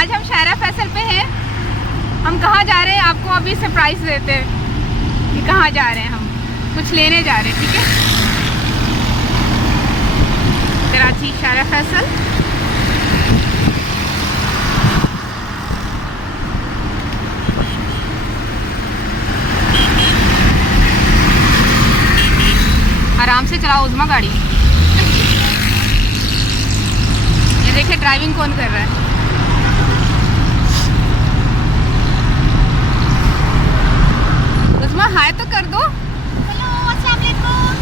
आज हम शायरा फैसल पे हैं। हम कहाँ जा रहे हैं आपको अभी सरप्राइज देते हैं कि कहाँ जा रहे हैं। हम कुछ लेने जा रहे हैं, ठीक है। कराची शायरा फैसल। आराम से चलाओ उज़मा गाड़ी। ये देखिए ड्राइविंग कौन कर रहा है। उज़मा हाय तो कर दो। हेलो, अस्सलाम वालेकुम।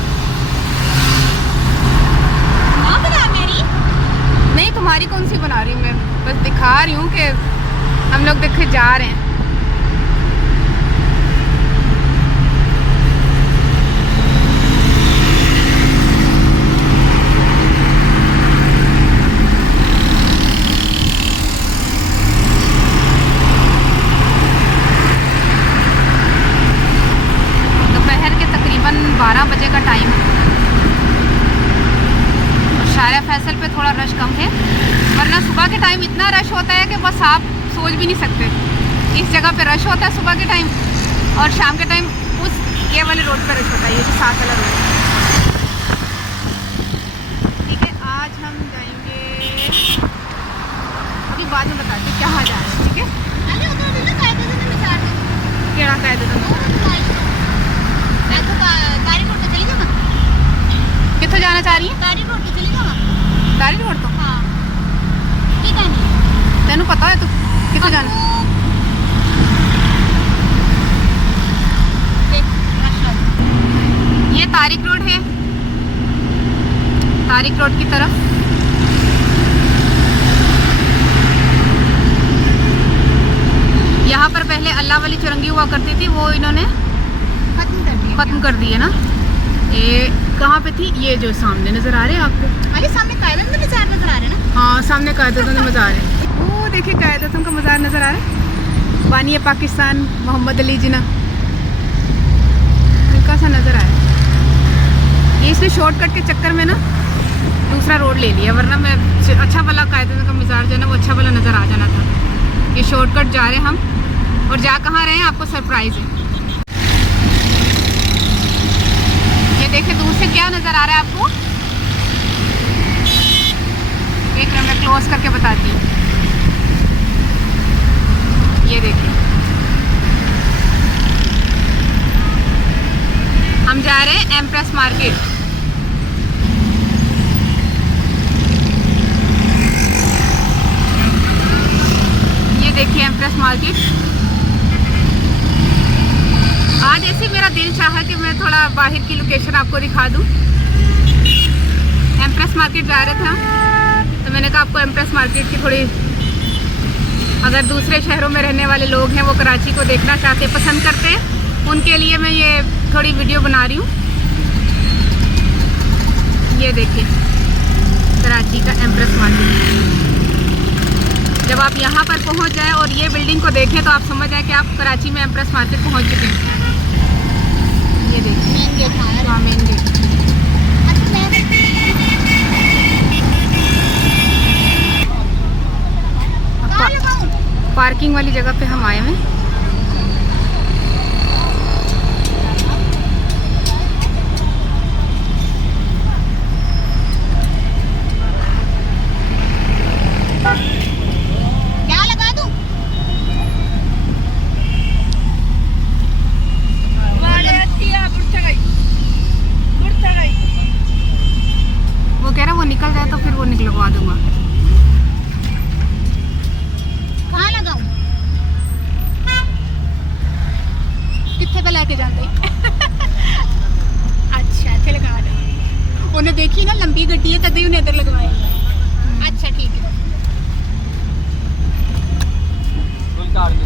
माँ बना मेरी? नहीं, तुम्हारी कौन सी बना रही हूँ मैं, बस दिखा रही हूँ कि हम लोग देखे जा रहे हैं। दोपहर के तकरीबन 12 बजे का टाइम है और शायरा फैसल पे थोड़ा रश कम है, वरना सुबह के टाइम इतना रश होता है कि बस आप सोच भी नहीं सकते। इस जगह पे रश होता है सुबह के टाइम, और शाम के टाइम उस ये वाले रोड पे रश होता है, ये जो साथ वाला रोड। ठीक है, आज हम जाएंगे, अभी बाद में बताते हैं कहाँ जा रहे हैं, ठीक है। अरे उधर भी ना कायदे से मैं चार दिन। केड़ा कायदे मैं तो कारी रोड पे चली जाऊँ। कितों जाना चाह रही है? कारी रोड पे चली जाऊँ। तारी रोड तो हाँ, ठीक है नहीं। तेनू पता है तू कितों जाना? ये तारिक रोड है, तारिक रोड की तरफ। यहाँ पर पहले अल्लाह वाली चुरंगी हुआ करती थी, वो इन्होंने खत्म कर दी है ना। ये कहाँ पे थी? ये जो सामने नजर आ रहे हैं आपको। अरे सामने कायदे में चार नजर आ रहे हैं ना। हाँ, सामने कायदतों का मज़ार है। वो देखिए कायदतों का मज़ार नजर आ रहा है। बानी पाकिस्तान मोहम्मद अली जिना हल्का सा नजर आया। ये इसने शॉर्टकट के चक्कर में ना दूसरा रोड ले लिया, वरना मैं अच्छा वाला कायदतों का मज़ार जो है ना वो अच्छा वाला नज़र आ जाना था। ये शॉर्टकट जा रहे हैं हम, और जा कहाँ रहे हैं आपको सरप्राइज है। ये देखिए दूर से क्या नज़र आ रहा है आपको। एक मिनट मैं क्लोज करके बताती हूँ। ये देखिए हम जा रहे हैं एम्प्रेस मार्केट। ये देखिए एम्प्रेस मार्केट। आज ऐसे मेरा दिल चाहा कि मैं थोड़ा बाहर की लोकेशन आपको दिखा दूँ। एम्प्रेस मार्केट जा रहे थे हम, तो मैंने कहा आपको एम्प्रेस मार्केट की थोड़ी, अगर दूसरे शहरों में रहने वाले लोग हैं वो कराची को देखना चाहते पसंद करते हैं, उनके लिए मैं ये थोड़ी वीडियो बना रही हूँ। ये देखिए कराची का एम्प्रेस मार्केट। जब आप यहाँ पर पहुँच जाएं और ये बिल्डिंग को देखें तो आप समझ जाएं कि आप कराची में एम्प्रेस मार्केट पहुँच चुके हैं। ये देखिए मेन गेट। हाँ, मेन गेट। पार्किंग वाली जगह पे हम आए हैं। क्या लगा दूं? वो कह रहा वो निकल जाए तो फिर वो निकलवा दूंगा। कहाँ लगाऊं? कितने का लेके जाते अच्छा, इतने लगा दे। उन्हें देखी ना लंबी गड्डी है तभी उन्हें इधर लगवाए। अच्छा ठीक है।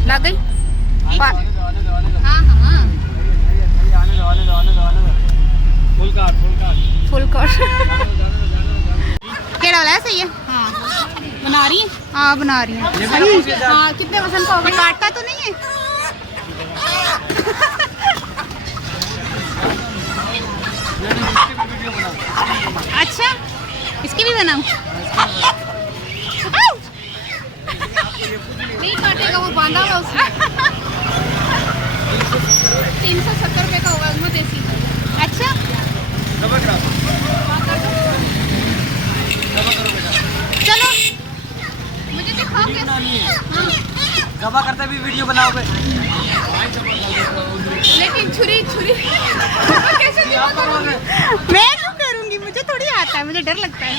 लग गई। हाँ हाँ। फुल कोर्स केड़ा वाला है? सही है। हाँ, बना रही है। हाँ बना रही है। हाँ, कितने वजन का होगा? काटता तो नहीं है? अच्छा, इसकी भी बनाऊं? बांधा हुआ उसने। 370 रुपये का होगा उसमें देसी। अच्छा चलो मुझे दिखाओ कैसे। हाँ गवा करते भी वीडियो बनाओगे। लेकिन छुरी कैसे दिखाओगे? मैं क्यों करूँगी, मुझे थोड़ी आता है, मुझे डर लगता है।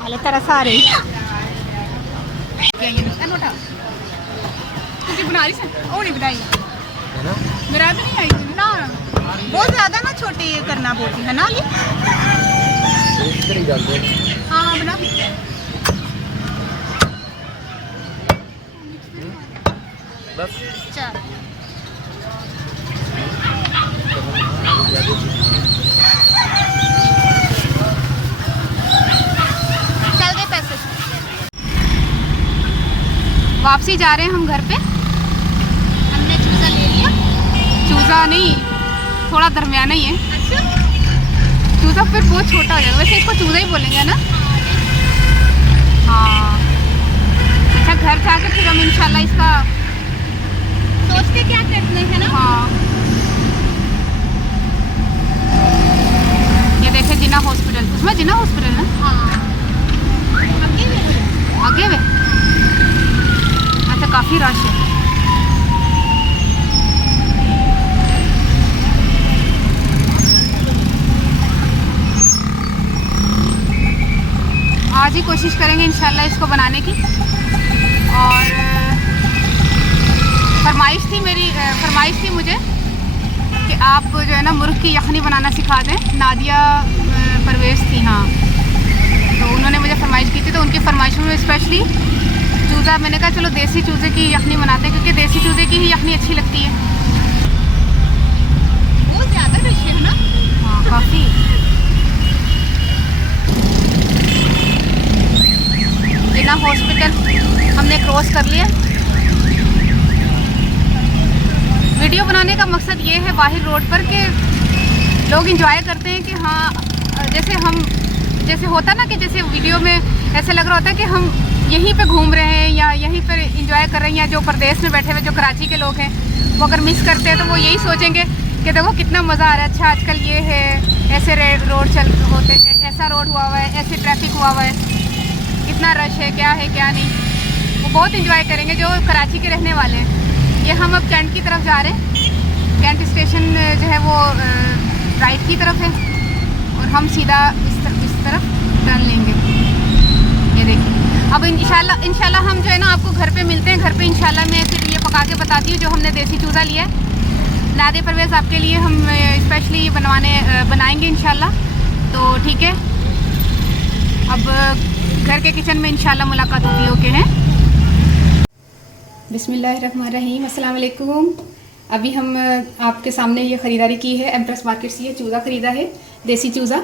हाले तरस आ रही नोटा तुझे बना रही से ओ नहीं बनाई मेरा भी नहीं आई ना, बहुत ज़्यादा ना छोटे ये करना बोलती है ना ये। हाँ बना बस चल चल दे पैसे। वापसी जा रहे हैं हम घर पे। हमने चूजा ले लिया। चूज़ा नहीं, थोड़ा दरमियाना ही है। अच्छा चूज़ा फिर बहुत छोटा हो जाएगा, वैसे इसको चूज़ा ही बोलेंगे ना। हाँ अच्छा, घर जाके फिर हम इंशाल्लाह इसका सोचते क्या करते हैं ना। हाँ ये देखे जिन्ना हॉस्पिटल, उसमें जिन्ना हॉस्पिटल ना हाँ आगे में। अच्छा काफ़ी रश है। आज ही कोशिश करेंगे इंशाल्लाह इसको बनाने की। और फरमाइश थी मुझे कि आप जो है ना मुर्ग की यखनी बनाना सिखा दें। नादिया परवेज़ थी, हाँ, तो उन्होंने मुझे फरमाइश की थी, तो उनकी फरमाइशों में स्पेशली चूज़ा, मैंने कहा चलो देसी चूज़े की यखनी बनाते हैं, क्योंकि देसी चूज़े की ही यखनी अच्छी लगती है। बहुत ज़्यादा रश है ना। हाँ काफ़ी। जिन्ना हॉस्पिटल हमने क्रॉस कर लिया। वीडियो बनाने का मकसद ये है बाहर रोड पर कि लोग इंजॉय करते हैं कि हाँ, जैसे होता ना कि जैसे वीडियो में ऐसे लग रहा होता है कि हम यहीं पे घूम रहे हैं या यहीं पर इंजॉय कर रहे हैं, या जो प्रदेश में बैठे हुए जो कराची के लोग हैं वो अगर मिस करते हैं तो वो यही सोचेंगे कि देखो कितना मज़ा आ रहा है। अच्छा आजकल ये है, ऐसे रोड ऐसा रोड हुआ हुआ है, ऐसे ट्रैफिक हुआ हुआ है, कितना रश है, क्या नहीं, वो बहुत इंजॉय करेंगे जो कराची के रहने वाले हैं। ये हम अब कैंट की तरफ जा रहे हैं। कैंट स्टेशन जो है वो राइट की तरफ है और हम सीधा इस तरफ टर्न लेंगे। ये देखिए, अब इंशाल्लाह हम जो है ना आपको घर पे मिलते हैं। घर पे इंशाल्लाह मैं फिर ये पका के बताती हूँ जो हमने देसी चूज़ा लिया है। नादिया परवेज़ आपके लिए हम स्पेशली ये बनाएंगे इंशाल्लाह। तो ठीक है, अब घर के किचन में इंशाल्लाह मुलाकात होती ओके हैं। बिस्मिल्लाहिर्रहमानिर्रहीम, अस्सलाम वालेकुम। अभी हम आपके सामने ये ख़रीदारी की है एम्प्रेस मार्केट से। ये चूज़ा ख़रीदा है, देसी चूज़ा।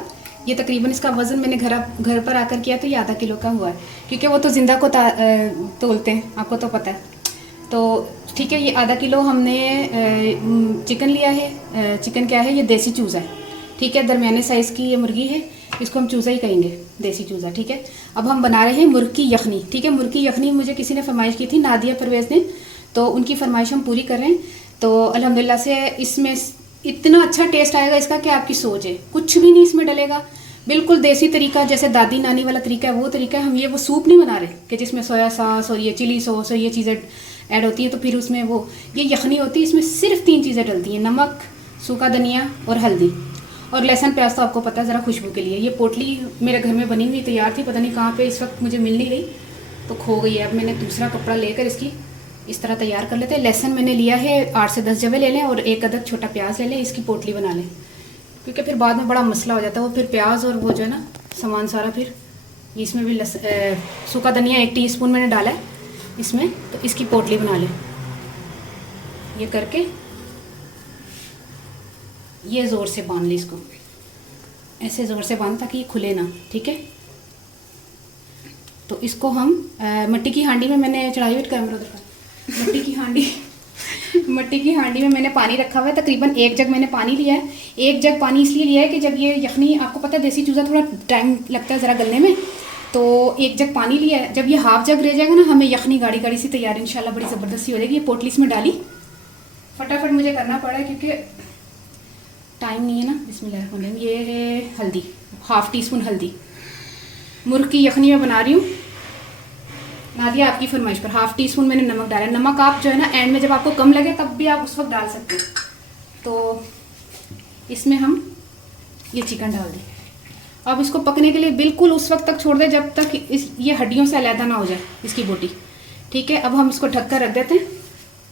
ये तकरीबन इसका वज़न मैंने घर पर आकर किया तो ये आधा किलो का हुआ है, क्योंकि वो तो ज़िंदा को तोलते हैं, आपको तो पता है। तो ठीक है, ये आधा किलो हमने चिकन लिया है। चिकन क्या है, ये देसी चूज़ा है, ठीक है। दरमियाने साइज़ की ये मुर्गी है, इसको हम चूज़ा ही कहेंगे, देसी चूज़ा, ठीक है। अब हम बना रहे हैं मुर्ग की यखनी, ठीक है। मुर्ग की यखनी मुझे किसी ने फरमाइश की थी, नादिया परवेज़ ने, तो उनकी फरमाइश हम पूरी कर रहे हैं। तो अल्हम्दुलिल्लाह से इसमें इतना अच्छा टेस्ट आएगा इसका कि आपकी सोच है। कुछ भी नहीं इसमें डलेगा, बिल्कुल देसी तरीका, जैसे दादी नानी वाला तरीका है वो तरीका है। हम वो सूप नहीं बना रहे कि जिसमें सोया सॉस और ये चिली सॉस और ये चीज़ें ऐड होती हैं, तो फिर उसमें ये यखनी होती है। इसमें सिर्फ 3 चीज़ें डलती हैं, नमक, सूखा धनिया और हल्दी, और लहसुन प्याज तो आपको पता है ज़रा खुशबू के लिए। ये पोटली मेरे घर में बनी हुई तैयार थी, पता नहीं कहाँ पे इस वक्त मुझे मिल नहीं रही, तो खो गई है। अब मैंने दूसरा कपड़ा लेकर इसकी इस तरह तैयार कर लेते हैं। लहसुन मैंने लिया है 8 से 10 जवे ले लें, और 1 अदद छोटा प्याज ले लें, इसकी पोटली बना लें, क्योंकि फिर बाद में बड़ा मसला हो जाता है। वो फिर प्याज और वो जो है ना सामान सारा, फिर इसमें भी सूखा धनिया 1 टीस्पून मैंने डाला है इसमें, तो इसकी पोटली बना लें। ये करके ये ज़ोर से बांध लें इसको, ऐसे ज़ोर से बांध ताकि ये खुले ना, ठीक है। तो इसको हम मिट्टी की हांडी में मैंने चढ़ाई हुई, कैमरा दिखा, मिट्टी की हांडी में मैंने पानी रखा हुआ है। तकरीबन 1 जग मैंने पानी लिया है। 1 जग पानी इसलिए लिया है कि जब ये यखनी, आपको पता है देसी चूज़ा थोड़ा टाइम लगता है ज़रा गलने में, तो एक जग पानी लिया है। जब ये हाफ जग रह जाएगा ना, हमें यखनी गाढ़ी गाढ़ी सी तैयार इंशाल्लाह बड़ी ज़बरदस्ती हो जाएगी। ये पोटली इसमें डाली, फटाफट मुझे करना पड़ा है क्योंकि टाइम नहीं है ना। बिस्मिल्लाह। ये है हल्दी, हाफ़ टी स्पून हल्दी। मुर्ग की यखनी मैं बना रही हूँ, नादिया आपकी फरमाइश पर। हाफ़ टी स्पून मैंने नमक डाला। नमक आप जो है ना एंड में जब आपको कम लगे तब भी आप उस वक्त डाल सकते हैं। तो इसमें हम ये चिकन डाल दें। अब इसको पकने के लिए बिल्कुल उस वक्त तक छोड़ दें जब तक ये हड्डियों से अलहदा ना हो जाए इसकी बोटी। ठीक है, अब हम इसको ढक कर रख देते हैं।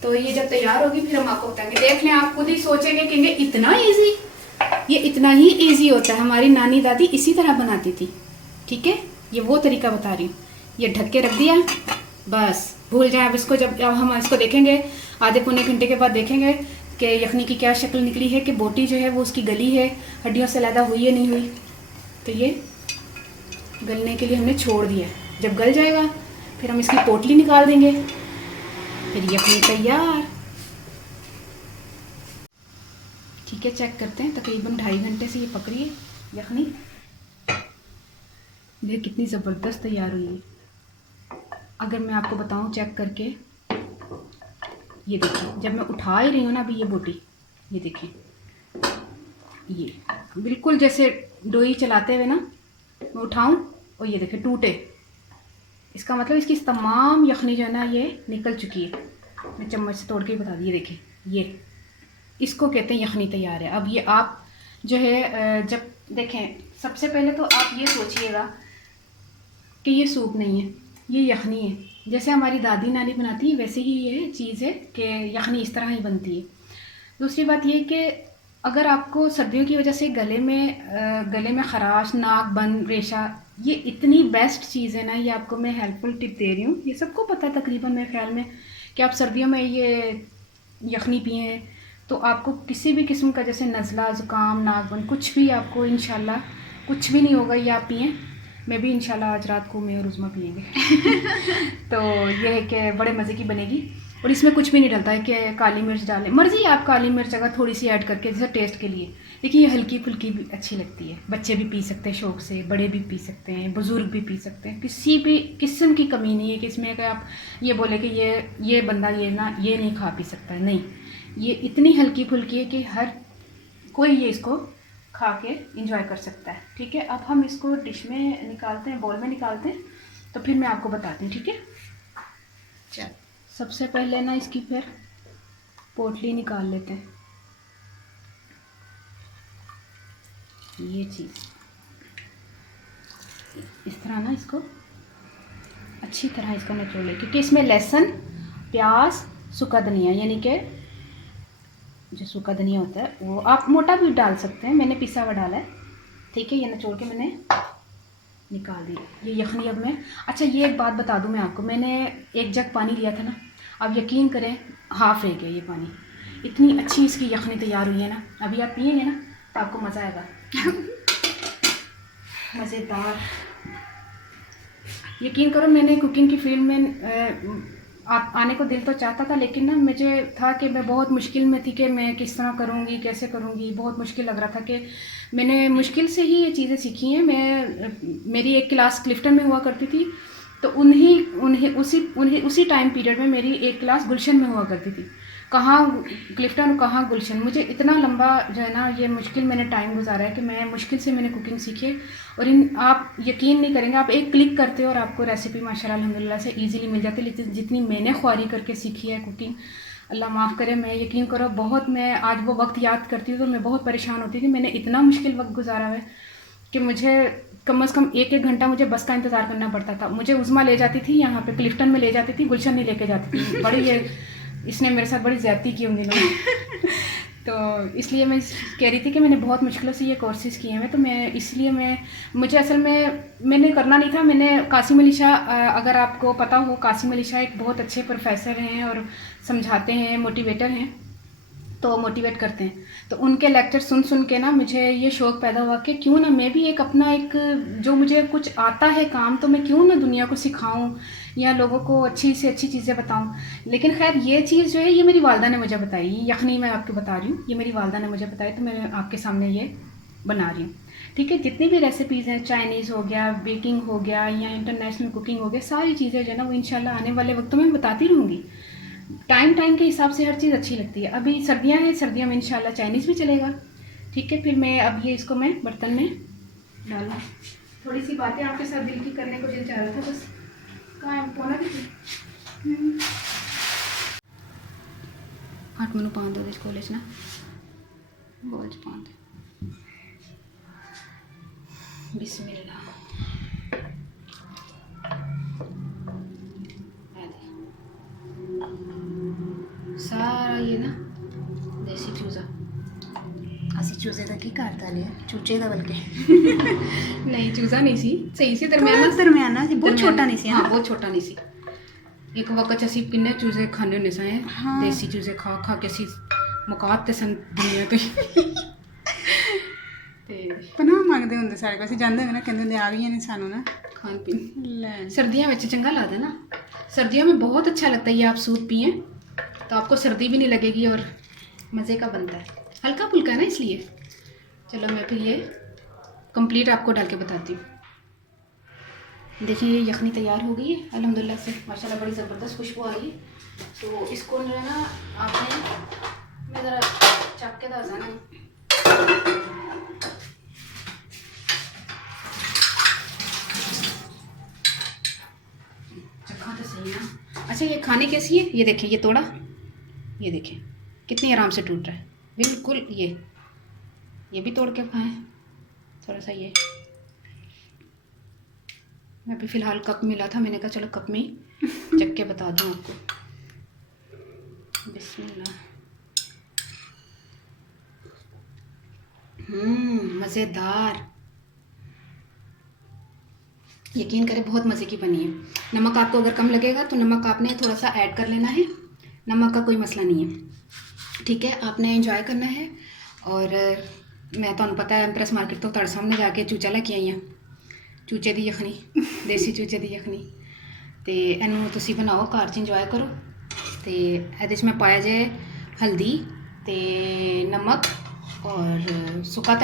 तो ये जब तैयार होगी फिर हम आपको बताएंगे। देख लें, आप खुद ही सोचेंगे कहेंगे इतना ईजी। ये इतना ही ईजी होता है, हमारी नानी दादी इसी तरह बनाती थी। ठीक है, ये वो तरीका बता रही हूँ। ये ढक के रख दिया, बस भूल जाए अब इसको। जब हम इसको देखेंगे आधे पौने घंटे के बाद देखेंगे कि यखनी की क्या शक्ल निकली है, कि बोटी जो है वो उसकी गली है, हड्डियों से अलहदा हुई है नहीं हुई। तो ये गलने के लिए हमने छोड़ दिया। जब गल जाएगा फिर हम इसकी पोटली निकाल देंगे, फिर यखनी तैयार। ठीक है, चेक करते हैं। तकरीबन 2.5 घंटे से ये पक रही है यखनी। देख कितनी ज़बरदस्त तैयार हुई है। अगर मैं आपको बताऊं चेक करके, ये देखिए जब मैं उठा ही रही हूँ ना अभी ये बोटी, ये देखिए ये बिल्कुल जैसे डोई चलाते हुए ना मैं उठाऊं और ये देखिए टूटे। इसका मतलब इसकी तमाम यखनी जो है ना ये निकल चुकी है। मैं चम्मच से तोड़ के ही बता दी। ये देखिए, ये इसको कहते हैं यखनी तैयार है। अब ये आप जो है जब देखें, सबसे पहले तो आप ये सोचिएगा कि ये सूप नहीं है, ये यखनी है। जैसे हमारी दादी नानी बनाती है वैसे ही ये चीज़ है कि यखनी इस तरह ही बनती है। दूसरी बात ये कि अगर आपको सर्दियों की वजह से गले में ख़राश, नाक बंद, रेशा, ये इतनी बेस्ट चीज़ है ना। ये आपको मैं हेल्पफुल टिप दे रही हूँ। ये सबको पता है तकरीबन मेरे ख्याल में कि आप सर्दियों में ये यखनी पिए तो आपको किसी भी किस्म का जैसे नज़ला, ज़ुकाम, नाक बंद कुछ भी आपको इंशाल्लाह कुछ भी नहीं होगा। ये आप पिएँ। मैं भी इंशाल्लाह आज रात को मैं और उज़मा पिएंगे। तो ये है कि बड़े मज़े की बनेगी। और इसमें कुछ भी नहीं डलता है कि काली मिर्च डालें, मर्ज़ी है आप काली मिर्च अगर थोड़ी सी ऐड करके जैसे टेस्ट के लिए। लेकिन ये हल्की फुल्की भी अच्छी लगती है। बच्चे भी पी सकते हैं शौक़ से, बड़े भी पी सकते हैं, बुज़ुर्ग भी पी सकते हैं। किसी भी किस्म की कमी नहीं है कि इसमें कि आप ये बोले कि ये बंदा ये नहीं खा पी सकता है। नहीं, ये इतनी हल्की फुल्की है कि हर कोई ये इसको खा के इंजॉय कर सकता है। ठीक है, अब हम इसको डिश में निकालते हैं, बोल में निकालते हैं, तो फिर मैं आपको बताती हूँ। ठीक है, चल सबसे पहले ना इसकी फिर पोटली निकाल लेते हैं। ये चीज़ इस तरह ना इसको अच्छी तरह इसको निचोड़ ले, क्योंकि इसमें लहसुन, प्याज, सूखा धनिया, यानी कि जो सूखा धनिया होता है वो आप मोटा भी डाल सकते हैं, मैंने पिसा हुआ डाला है। ठीक है, ये निचोड़ के मैंने निकाल दी ये यखनी। अब मैं अच्छा ये एक बात बता दूं मैं आपको, मैंने 1 जग पानी लिया था ना, अब यकीन करें हाफ़ रह गया ये पानी। इतनी अच्छी इसकी यखनी तैयार हुई है ना, अभी आप पिएंगे ना तो आपको मज़ा आएगा। मज़ेदार। यकीन करो मैंने कुकिंग की फील्ड में आने को दिल तो चाहता था, लेकिन ना मुझे था कि मैं बहुत मुश्किल में थी कि मैं किस तरह करूँगी, कैसे करूँगी। बहुत मुश्किल लग रहा था कि मैंने मुश्किल से ही ये चीज़ें सीखी हैं। मेरी एक क्लास क्लिफ्टन में हुआ करती थी, तो उसी टाइम पीरियड में मेरी एक क्लास गुलशन में हुआ करती थी। कहाँ क्लिफ्टन, कहाँ गुलशन। मुझे इतना लंबा जो है ना ये मुश्किल मैंने टाइम गुजारा है कि मैं मुश्किल से मैंने कुकिंग सीखी है। और आप यकीन नहीं करेंगे, आप एक क्लिक करते हो और आपको रेसिपी माशाल्लाह अल्हम्दुलिल्लाह से इजीली मिल जाती है। लेकिन जितनी मैंने ख्वारी करके सीखी है कुकिंग, अल्लाह माफ़ करे, मैं यकीन करो बहुत, मैं आज वो वक्त याद करती हूँ तो मैं बहुत परेशान होती थी। मैंने इतना मुश्किल वक्त गुजारा है कि मुझे कम से कम 1-1 घंटा मुझे बस का इंतज़ार करना पड़ता था। मुझे उज़मा ले जाती थी यहाँ पे क्लिफ्टन में ले जाती थी, गुलशन नहीं लेके जाती थी। बड़ी ये इसने मेरे साथ बड़ी ज़्यादती की होंगी लोग। तो इसलिए मैं कह रही थी कि मैंने बहुत मुश्किलों से ये कोर्सेज़ किए हैं। तो मैं इसलिए मुझे असल में मैंने करना नहीं था। मैंने कासिम अली शाह, अगर आपको पता हो, कासिम अली शाह एक बहुत अच्छे प्रोफेसर हैं और समझाते हैं, मोटिवेटर हैं, तो मोटिवेट करते हैं। तो उनके लेक्चर सुन के ना मुझे ये शौक़ पैदा हुआ कि क्यों ना मैं भी अपना जो मुझे कुछ आता है काम, तो मैं क्यों ना दुनिया को सिखाऊं या लोगों को अच्छी से अच्छी चीज़ें बताऊं। लेकिन खैर ये चीज़ जो है ये मेरी वालदा ने मुझे बताई। ये यखनी मैं आपको बता रही हूँ, ये मेरी वालदा ने मुझे बताई, तो मैं आपके सामने ये बना रही हूँ। ठीक है। जितनी भी रेसिपीज़ हैं, चाइनीज़ हो गया, बेकिंग हो गया या इंटरनेशनल कुकिंग हो गया, सारी चीज़ें जो है ना वो इंशाल्लाह आने वाले वक्तों में बताती रहूँगी। टाइम के हिसाब से हर चीज़ अच्छी लगती है। अभी सर्दियाँ हैं, सर्दियों में इंशाल्लाह चाइनीज़ भी चलेगा। ठीक है, फिर मैं अब ये इसको मैं बर्तन में डालूँ। थोड़ी सी बातें आपके साथ दिल की करने को दिल चाह रहा था, बस कहाँ है पोना भी आठ मनु पाँच दो कॉलेज ना बोल पाँच बिस्मिल्लाह। सारा ये ना देसी चूज़ा ਅਸੀਂ ਚੂਜ਼ੇ ਦਾ ਕੀ ਕਰਤਾ ਲਿਆ ਚੂਚੇ ਦਾ ਬਲਕਿ नहीं चूज़ा नहीं सी, सही से दरमियाना ਦਰਮਿਆਨਾ ਸੀ ਬਹੁਤ ਛੋਟਾ ਨਹੀਂ ਸੀ हाँ बहुत छोटा नहीं सी। एक वक्त असी किन्ने चूज़े खाने होने साए हाँ। देसी चूज़े खा खा के असी मुकाते सन दुनिया तो ਪਨਾਹ ਮੰਗਦੇ ਹੁੰਦੇ ਸਾਰੇ ਕੋਲ ਅਸੀਂ ਜਾਂਦੇ ਹੁੰਦੇ ਨਾ ਕਹਿੰਦੇ ਹੁੰਦੇ ਆ ਗਈਆਂ ਨੇ ਸਾਨੂੰ ਨਾ खान पीन ਲੈ सर्दियों में चंगा लगता है ना। सर्दियों में बहुत अच्छा लगता है ये आप सूप पिए तो आपको सर्दी भी नहीं लगेगी और मज़े का बनता है, हल्का फुल्का है ना इसलिए। चलो मैं फिर ये कंप्लीट आपको डाल के बताती हूँ। देखिए ये यखनी तैयार हो गई है अल्हम्दुलिल्लाह से, माशाल्लाह बड़ी ज़बरदस्त खुशबू आ रही है। तो इसको जो है ना आपने मैं ज़रा चख के दस ना चखा तो सही है। अच्छा ये खाने कैसी है, ये देखें, ये तोड़ा, ये देखें कितनी आराम से टूट रहा है बिल्कुल। ये भी तोड़ के खाएं थोड़ा सा। ये मैं अभी फ़िलहाल कप मिला था, मैंने कहा चलो कप में ही चख के बता दूँ आपको। बिस्मिल्लाह। मज़ेदार, यकीन करें बहुत मज़े की बनी है। नमक आपको अगर कम लगेगा तो नमक आपने थोड़ा सा ऐड कर लेना है, नमक का कोई मसला नहीं है। ठीक है, आपने एंजॉय करना है। और मैं तो पता है एम्प्रेस मार्केट तो तुहाडे सामने जाके चूचा लेके आई हाँ, चूचे दी यखनी, देसी चूचे दी यखनी। तो इनू तुसी बनाओ घर च, इंजॉय करो। तो ये मैं पाया जे हल्दी ते नमक और सुक्का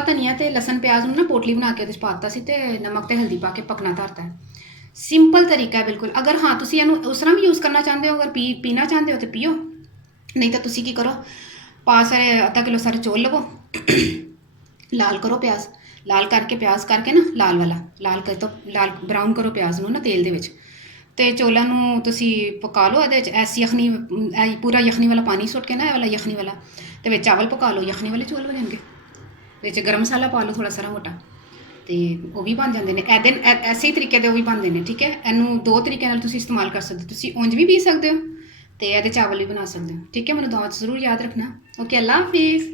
धनिया ते लसन प्याज ना पोटली बना के पाता सी ते नमक ते हल्दी पा के पकना धरता है। सिंपल तरीका है बिल्कुल। अगर हाँ तुसी इनू उस तरह भी यूज़ करना चाहते हो, अगर पीना चाहते हो तो पियो, नहीं तो तुसी की करो, पा सारे आधा किलो सारे चौल लवो, लाल करो प्याज, लाल करके प्याज करके ना लाल वाला लाल कर तो लाल ब्राउन करो प्याज नू ना तेल दे विच। ते चौलों नू तुसी पका लो, ये ऐसी यखनी पूरा यखनी वाला पानी सुट के ना वाला यखनी वाला ते विच चावल पका लो, यखनी वाले चौल हो जाएंगे। विच गर्म मसाला पा लो थोड़ा सारा मोटा, तो वो भी बन जाते हैं। ऐसे ही तरीके के वो भी बनते हैं। ठीक है, इनू दो तरीके नाल तुसी इस्तेमाल कर सकते हो, तुसी उंज भी पी सकते हो तो ये चावल भी बना सकते हो। ठीक है, मैंने दुआ च जरूर याद रखना। ओके, अल्लाह हाफिज़।